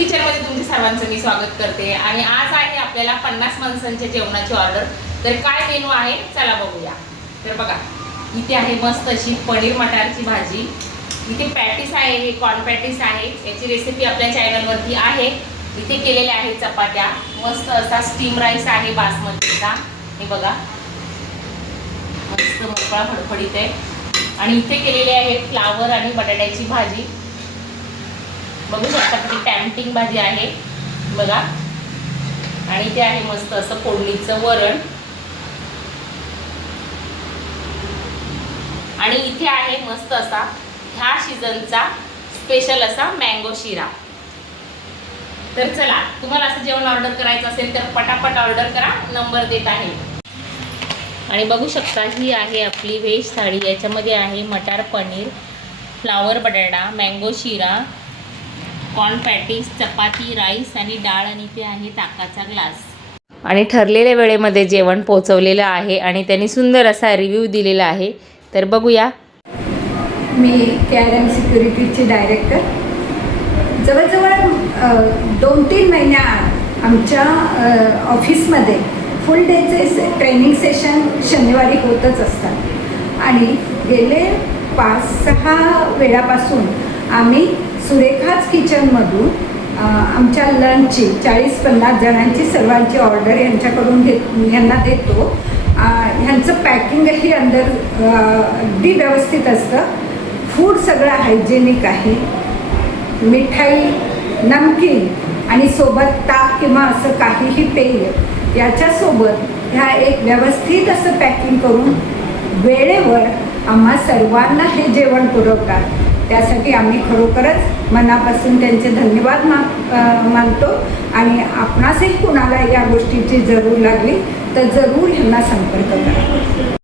किचनमध्ये तुमच्या सर्वांचं मी स्वागत करते आणि आज आहे आपल्याला 50 माणसांच्या जेवणाची ऑर्डर। तर काय मेनू आहे चला बघूया। तर बघा इथे आहे मस्त अशी पनीर मटारची भाजी, इथे पॅटीस आहे, हे कॉर्न पॅटीस आहे, याची रेसिपी आपल्या चॅनलवरती आहे। इथे केलेल्या आहे चपात्या, मस्त असा स्टीम राईस आहे बासमतीचा, हे बघा मस्त मोकळा फडफडीत आहे। आणि इथे केलेले आहे फ्लावर आणि बटाट्याची भाजी, बघू शकता किती टॅम्पटिंग भाजी आहे बघा। आणि इथे आहे मस्त असं फोडणीचं वरण, आणि इथे आहे मस्त असा ह्या सीझनचा स्पेशल असा मँगो शिरा। तर चला, तुम्हाला असं जेवण ऑर्डर करायचं असेल तर पटापट ऑर्डर करा, नंबर देत आहे। आणि बघू शकता ही आहे आपली व्हेज थाळी, याच्यामध्ये आहे मटार पनीर, फ्लावर बटाटा, मँगो शिरा, कॉर्न पॅटीस, चपाती, राईस आणि डाळ, आणि इथे आहे ताकाचा ग्लास। आणि ठरलेल्या वेळेमध्ये जेवण पोहोचवलेलं आहे आणि त्यांनी सुंदर असा रिव्ह्यू दिलेला आहे। तर बघूया। मी KRM सिक्युरिटीची डायरेक्टर। जवळजवळ 2-3 महिन्याआड आमच्या ऑफिसमध्ये फुल डेचे ट्रेनिंग सेशन शनिवारी होतच असतात आणि गेले 5-6 वेळापासून आम्ही सुरेखाच किचनमधून आमच्या लंचची 40-50 जणांची सर्वांची ऑर्डर यांना देतो। ह्यांचं पॅकिंगही अगदी व्यवस्थित असतं, फूड सगळं हायजेनिक आहे, मिठाई, नमकीन आणि सोबत ताक किंवा असं काहीही पेय याच्यासोबत ह्या एक व्यवस्थित असं पॅकिंग करून वेळेवर आम्हा सर्वांना हे जेवण पुरवतात। त्यासाठी आम्ही खरोखरच मनापासून त्यांचे धन्यवाद मानतो। आणि आपणासही कुणाला या गोष्टीची जरूर लागली तर जरूर ह्यांना संपर्क करा।